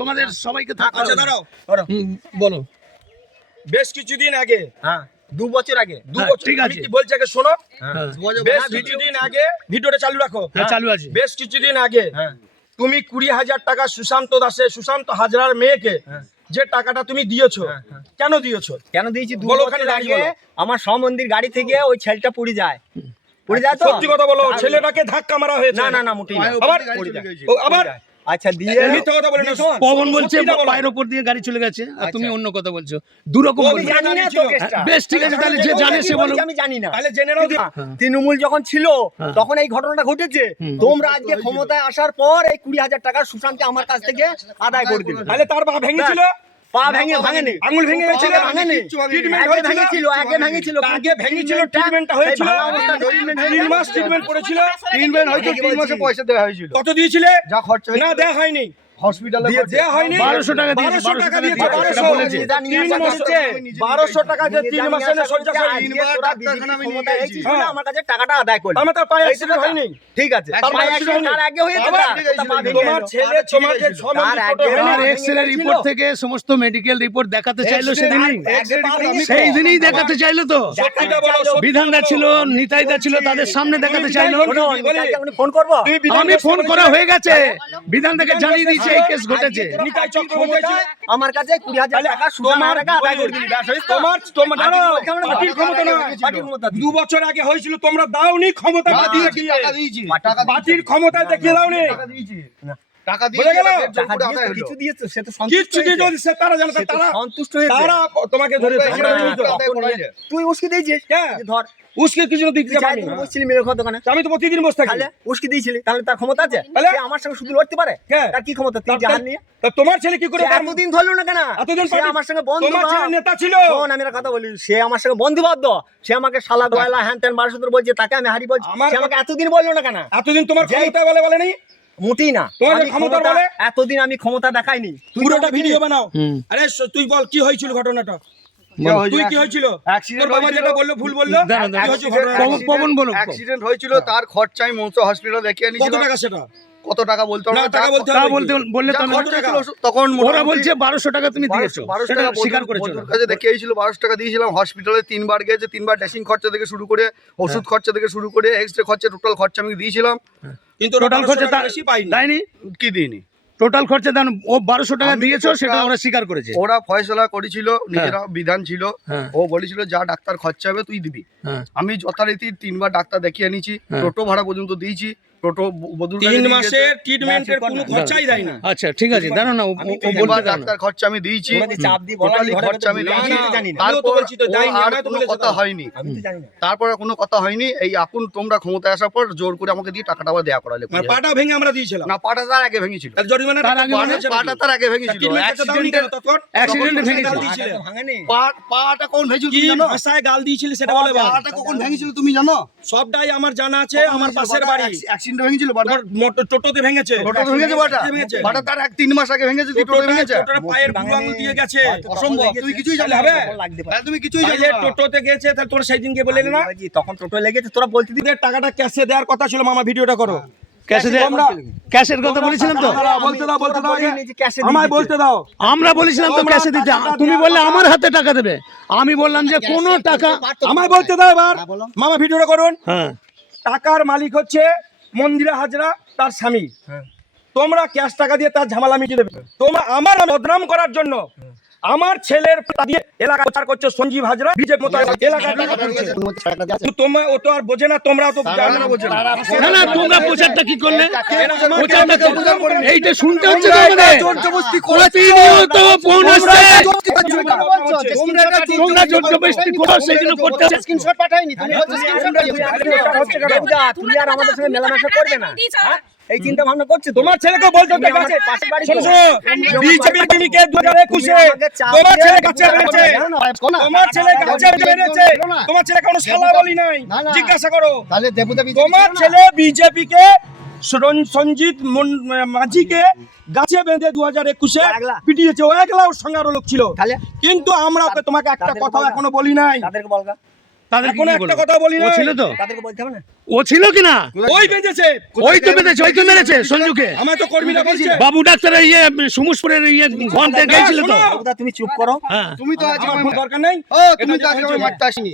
তোমাদের সবাইকে আচ্ছা দাঁড়াও বলো। বেশ কিছুদিন আগে, হ্যাঁ 2 বছর আগে, 2 বছর, ঠিক আমি আছে। কি বলছি আগে শোনো। হ্যাঁ বেশ কিছুদিন আগে, ভিডিওটা চালু রাখো। হ্যাঁ চালু আছে। বেশ কিছুদিন আগে তুমি 20,000 টাকা সুশান্ত হাজরার মেয়েকে যে টাকাটা তুমি দিয়েছো, কেন দিয়েছো? কেন দিয়েছি? 2 বলো, বছর ওখানে আগে বলো। আমার সমন্দির গাড়ি থেকে ওই ছেলেটা পড়ে যায় তো। সত্যি কথা বলো, ছেলেটাকে ধাক্কা মারা হয়েছে? না মোটেই না। আবার আচ্ছা দিয়ে মিথ্যা কথা বলে না। পবন বলছে সত্যিটা বলো। পায়ের উপর দিয়ে গাড়ি চলে গেছে, আর তুমি অন্য কথা বলছো। দুরকম আমি বলছো। জানি না তো কেসটা। বেশ ঠিক আছে, তাহলে যে জানে সে বলো। আমি জানি না। তাহলে জেনে নাও। তৃণমূল যখন ছিল তখন এই ঘটনাটা ঘটেছে। তোমরা আজকে ক্ষমতায় আসার পর এই 20,000 টাকা সুশান্তকে আমার কাছ থেকে আদায় করে দিলে। তাহলে তার পা ভেঙেছিল, পা ভাঙেনি, আঙুল ভেঙে গেছিল, ভাঙেনি, ট্রিটমেন্ট আগে ভেঙেছিল, ভেঙেছিল, আগে ভেঙেছিল, ট্রিটমেন্টটা হয়েছিল, ভাঙা অবস্থায় ট্রিটমেন্ট 3 মাস ট্রিটমেন্ট করেছিল। ট্রিটমেন্ট হয়তো 3 মাসে পয়সা দেওয়া হয়েছিল, কত দিয়েছিলে? যা খরচা না দেয়া হয়নি, হসপিটালে দেয়া হয়নি। 1200 টাকা দিয়েছে, 1200 টাকা দিয়েছে, 1200 বলেছে। 1200 টাকা দিয়ে 3 মাসে না শয্যা করি। আমার কাছে টাকাটা আদায় করলি। আমার তার পায়ে অ্যাক্সিডেন্ট হয়নি। ঠিক আছে, তার পায়ে accident তার আগে হয়েছে। আবার তোমার ছেলে তোমাকে তোমার এক্সরে রিপোর্ট থেকে সমস্ত মেডিকেল রিপোর্ট দেখাতে চাইলো সেদিনই, সেই দিনই দেখাতে চাইলো তো। সত্যিটা বলো, বিধানদা ছিল, নিতাইদা ছিল, তাদের সামনে দেখাতে চাইলো। ফোন করবো। আমি ফোন করা হয়ে গেছে, বিধানদাকে জানিয়ে দিয়েছি এই কেস ঘটেছে। নিতাই চক্রবর্তী আমার কাছে 20,000 টাকা সুশান্ত টাকা আদায় করে দিলি। ব্যাস হয়েছে তো? তোমার পার্টির ক্ষমতা নয়। পার্টির ক্ষমতা 2 বছর আগে হয়েছিল, তোমরা দাওনি ক্ষমতা দিয়েছি, দেখিয়ে। টাকা দিয়েছি, পার্টির ক্ষমতা দেখিয়ে দাওনি। টাকা দিয়েছি, টাকা বলে দিয়েছি, গেল? টাকা দিয়েছে তো, কিছু দিয়েছে, সে তো সন্তুষ্ট কিচ্ছু দিয়ে হয়েছে। যদি সে তারা জানে, সে তো তারা সন্তুষ্ট হয়েছে। তারা তোমাকে ধরে না, পেছনে নিয়ে যেত। আদায় করাইলে। তুই উস্কি দিয়েছিস হ্যাঁ। যে ধর উসকে কিছু দিতে তুই পারি। তুমি বসছিলি মেরে খাওয়ার দোকানে, আমি তো প্রতিদিন বসে থাকি। তাহলে উস্কি দিয়েছিলি, তাহলে তার ক্ষমতা আছে? তাহলে? সে আমার সঙ্গে শুধু লড়তে পারে? হ্যাঁ। তার কি ক্ষমতা? তুই জাহান নিয়ে তা তোমার ছেলে কি করে সে এতদিন ধরলো না কেন? এতদিন সে আমার সঙ্গে বন্ধু তোমার ছেলে ভাব। নেতা ছিল। শোন, আমি একটা কথা বলি, সে আমার সঙ্গে বন্ধু বাধ্য। সে আমাকে শালা গয়লা হ্যান ত্যান 1200 বলছে, তাকে আমি হারি বলছি। আমার সে আমাকে এতদিন বললো না কেন? এতদিন তোমার ক্ষমতা বলে নেই। মোটেই না। তোমার আমি ক্ষমতা ক্ষমতা বলে? এতদিন আমি ক্ষমতা দেখাইনি। তুই পুরোটা আমাকে- ভিডিও বানাও। হুম। আরে তুই বল কি হয়েছিল ঘটনাটা? তুই কি হয়েছিল? অ্যাক্সিডেন্ট তোর বাবা হয়েছিল। যেটা বললো ভুল বললো। দাঁড়া, কি দাঁড়া। হয়েছিল ঘটনাটা? পবন বলুক। অ্যাক্সিডেন্ট হয়েছিল, তার খরচায় মনসা হসপিটাল দেখিয়ে কত নিয়েছিল। টাকা সেটা? কত টাকা বলতে না, হবে টাকা বলতে তা হবে বলতে কি? বললে তো যা আমি- খরচা ছিল তখন ওরা মোটামুটি বলছে 1200 টাকা তুমি দিয়েছো, 1200 সেটা টাকা স্বীকার করেছো বন্ধুর না। কাছে দেখিয়েছিল, 1200 টাকা দিয়েছিলাম। হসপিটালে 3 বার গেছে, 3 বার ড্রেসিং খরচা থেকে শুরু করে ওষুধ খরচা থেকে শুরু করে এক্সরে খরচা, টোটাল খরচা আমি দিয়েছিলাম। কিন্তু টোটাল খরচা বেশি পাইনি। দেয়নি, কি দিইনি, টোটাল খরচা দেন। ও 1200 টাকা আমি দিয়েছো, টোটাল- সেটা ওরা স্বীকার করেছে। ওরা ফয়সলা করেছিল, নিজেরা বিধান ছিল। হ্যাঁ। ও বলেছিল যা ডাক্তার খরচা হবে তুই দিবি। হ্যাঁ। আমি যথারীতি 3 বার ডাক্তার দেখিয়ে নিয়েছি, হ্যাঁ। টোটো ভাড়া পর্যন্ত দিয়েছি। টোটো বধুর কাছে 3 দিয়ে মাসের গেছে। ট্রিটমেন্টের কোনো খরচাই দেয় না। আচ্ছা ঠিক আছে, দাঁড়াও না, ও আমি তো বলতে তিনবার দাও না। ডাক্তার খরচা আমি দিয়েছি, তোমরা যে চাপ দিয়ে বলা, টোটালি ঘরে খরচা আমি ঘরে দিয়েছি। আমি তো জানি না। আমিও তো তারপর বলছি তো, যাইনি, আর আমায় তো কোনো বলেছে কথা তো। হয়নি। আমি তো জানি না। তারপরে কোনো কথা হয়নি। এই এখন তোমরা ক্ষমতায় আসার পর জোর করে আমাকে দিয়ে টাকাটা আবার দেয়া করালে। মানে পাটা ভেঙে আমরা দিয়েছিলাম। না, পাটা তার আগে ভেঙেছিল, তাহলে জরিমানা তার আগে মানে? পাটা তার আগে ভেঙেছিল। অ্যাক্সিডেন্টে ভেঙেছে। পাটা তো ভাঙেনি। পাটা কখন ভেঙেছিল কি তুমি জানো? ভাষায় গাল দিয়েছিলে সেটা বলে এবার। পাটা কখন ভেঙেছিল তুমি জানো? সবটাই আমার জানা আছে, আমার পাশের বাড়ি। অ্যাক্সিডেন্ট ভেঙেছিল পাটা। তোমার মোটর টোটোতে ভেঙেছে। টোটো ভেঙেছে পাটা। ভেঙেছে। পাটা তার 3 মাস আগে ভেঙেছে, তুই টোটো টোটোটা ভেঙেছে। টোটোটা পায়ের বুড়ো আঙুল দিয়ে গেছে। অসম্ভব, তুই কিছুই জানো হবে? না। লাগতে পারে। হ্যাঁ, তুমি কিছুই জানো তাহলে না। টোটোতে গেছে, তাহলে তোরা সেই দিনকে বলে না বাবাজি, তখন টোটো লেগেছে, তোরা বলতে দিবি। তোদের টাকাটা ক্যাশে দেওয়ার কথা ছিল। মামা ভিডিওটা করো। ক্যাশে দে, ক্যাশের কথা বলেছিলাম তো। বলতে দাও, বলতে দাও, বলিনি যে ক্যাশে দিয়ে আমায় দিতে। বলতে দাও। আমরা বলেছিলাম তো ক্যাশে দিতে, তুমি বললে আমার হাতে টাকা দেবে। আমি বললাম যে কোনো টাকা। আমায় বলতে দাও এবার। মামা ভিডিওটা করুন। হ্যাঁ, টাকার মালিক হচ্ছে মন্দিরা হাজরা, তার স্বামী। তোমরা ক্যাশ টাকা দিয়ে তার ঝামেলা মিটিয়ে দেবে। তোমরা আমার বদনাম করার জন্য আমার ছেলের টাকা দিয়ে এলাকা প্রচার করছে সঞ্জীব হাজরা, বিজেপি মতো এলাকার টাকা তুলছে। তোমরা ও তো আর বোঝে না, তোমরা তো জানো না, বোঝে না। না না, তোমরা প্রচারটা কি করলে? প্রচারটা এইটা শুনতে হচ্ছে তো আমাদের। প্রতিনিয়ত ফোন আসছে, তোমরা জোর জবরদস্তি করো, সেই জন্য করতে হচ্ছে। স্ক্রিনশট পাঠাইনি, তুমি হচ্ছে স্ক্রিনশট দেবদা, তুমি আর আমাদের সঙ্গে মেলামেশা করবে না। হ্যাঁ? এই চিন্তা ভাবনা করছে তোমার ছেলেকে বলতে তুমি হবে আমাদের কাছে। পাশের বাড়ি শোনো, তো। শোনো, বিজেপির দিনকে 2021 তোমার ছেলে কাছে বেড়েছে। তোমার ছেলে কাছে বেড়েছে। তোমার ছেলে কোনো শালা বলি নাই। জিজ্ঞাসা করো। তাহলে দেবতা তোমার ছেলে বিজেপি কে সঞ্জিত মাঝিকে গাছে বেঁধে 2021 পিটিয়েছে। ও একলা, ওর সঙ্গে আরো লোক ছিল। তাহলে কিন্তু আমরা ওকে তোমাকে একটা কথা এখনো বলি নাই। তাদেরকে বলগা। তাদের এখন একটা কথা বলি ও না ছিল তো, তাদেরকে বলতে হবে না? ও ছিল কিনা, ওই বেঁচেছে, ওই তো বেঁধেছে, ওই তো মেরেছে সঞ্জুকে। আমার তো কর্মীরা বলছে। বাবু ডাক্তারের ইয়ে সুমুষপুরের ইয়ে ঘন থেকে গেছিল তো। বাবুদা, তুমি চুপ করো। হ্যাঁ, তুমি তো আজকে আমার দরকার নেই। তুমি তো আজকে আমায় মারতে আসিনি।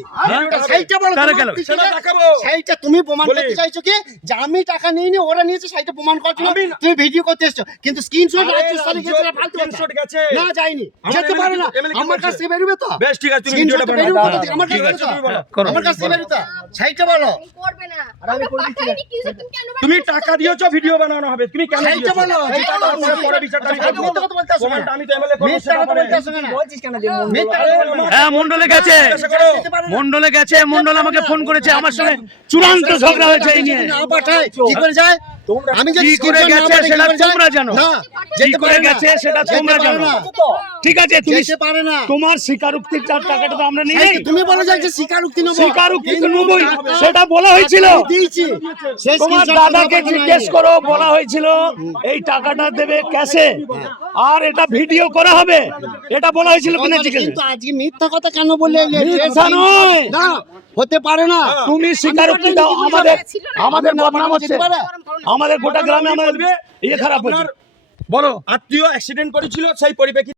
সেইটা বলো, তারা তোমার গেল। দিকে সেটা যে- দেখাবো। সেইটা তুমি প্রমাণ বলি। করতে চাইছো কি যে আমি টাকা নিইনি, ওরা নিয়েছে, সেইটা প্রমাণ করছো না। আমি না- তুমি ভিডিও করতে এসছো, কিন্তু স্ক্রিনশট আরে রাজ্য স্তরে গেছে না, ফালতু কথা। স্ক্রিনশট গেছে। না যায়নি, আমার যেতে MLA পারে না, MLA কি আমার বলছে? কাছ থেকে বেরোবে তো। বেশ ঠিক আছে, তুমি স্ক্রিনশট ভিডিওটা বেরোবে বানাও। কোথা থেকে? আমার কাছে ঠিক বেরোবে আছে, তো। তুমি বলো। করো। আমার কাছ থেকে বেরোবে তো। সেইটা বলো। করবে না আর আমি করে দিচ্ছি না। তুমি টাকা দিয়েছো, ভিডিও বানানো হবে। তুমি কেন সেইটা দিয়েছো? বলো। এই টাকা পরে পরে বিচারটা আমি করবো। মিথ্যা কথা বলতে আসো না। প্রমাণটা আমি তো MLA করবো, মিথ্যা সেটা কথা পরে। বলতে আসো না। বলছিস কেন যে মন মিথ্যা বলো? কথা বলো। হ্যাঁ, মন্ডলে গেছে, জিজ্ঞাসা করো। মন্ডলে গেছে, মন্ডল আমাকে ফোন করেছে, আমার সঙ্গে চূড়ান্ত ঝগড়া হয়েছে এই নিয়ে। না পাঠায় কি করে যায়? আমি যদি কি করে স্ক্রিনশট না গেছে পাঠাই, কি সেটা করে যায়? তোমরা জানো। না, কি যেতে করে পারে না। গেছে সেটা যেতে তোমরা পারে জানো। না। ঠিক আছে, তুমি যেতে পারে না। তোমার স্বীকারোক্তির টাকাটা তো আমরা নিই। সেইটা তুমি বলে যাচ্ছে স্বীকারোক্তি নেবো। স্বীকারোক্তি তো নেবই, সেটা বলা হয়েছিল। দিয়েছি। সেই তোমার screenshot দাদাকে কোনো জিজ্ঞেস পাঠানো করো, বলা হয়েছিল এই টাকাটা দেবে ক্যাশে, আর এটা ভিডিও করা হবে, এটা বলা হয়েছিল কিনা হয়নি। জিজ্ঞেস। কিন্তু আজকে মিথ্যা কথা কেন বলে এলে? মিথ্যা নয়। না, হতে পারে না। তুমি স্বীকারোক্তি দাও, আমাদের বদনাম হচ্ছে, আমাদের গোটা গ্রামে আমাদের ইয়ে খারাপ হচ্ছে। আপনার বলো আত্মীয় অ্যাক্সিডেন্ট করেছিল, সেই পরিপ্রেক্ষিতে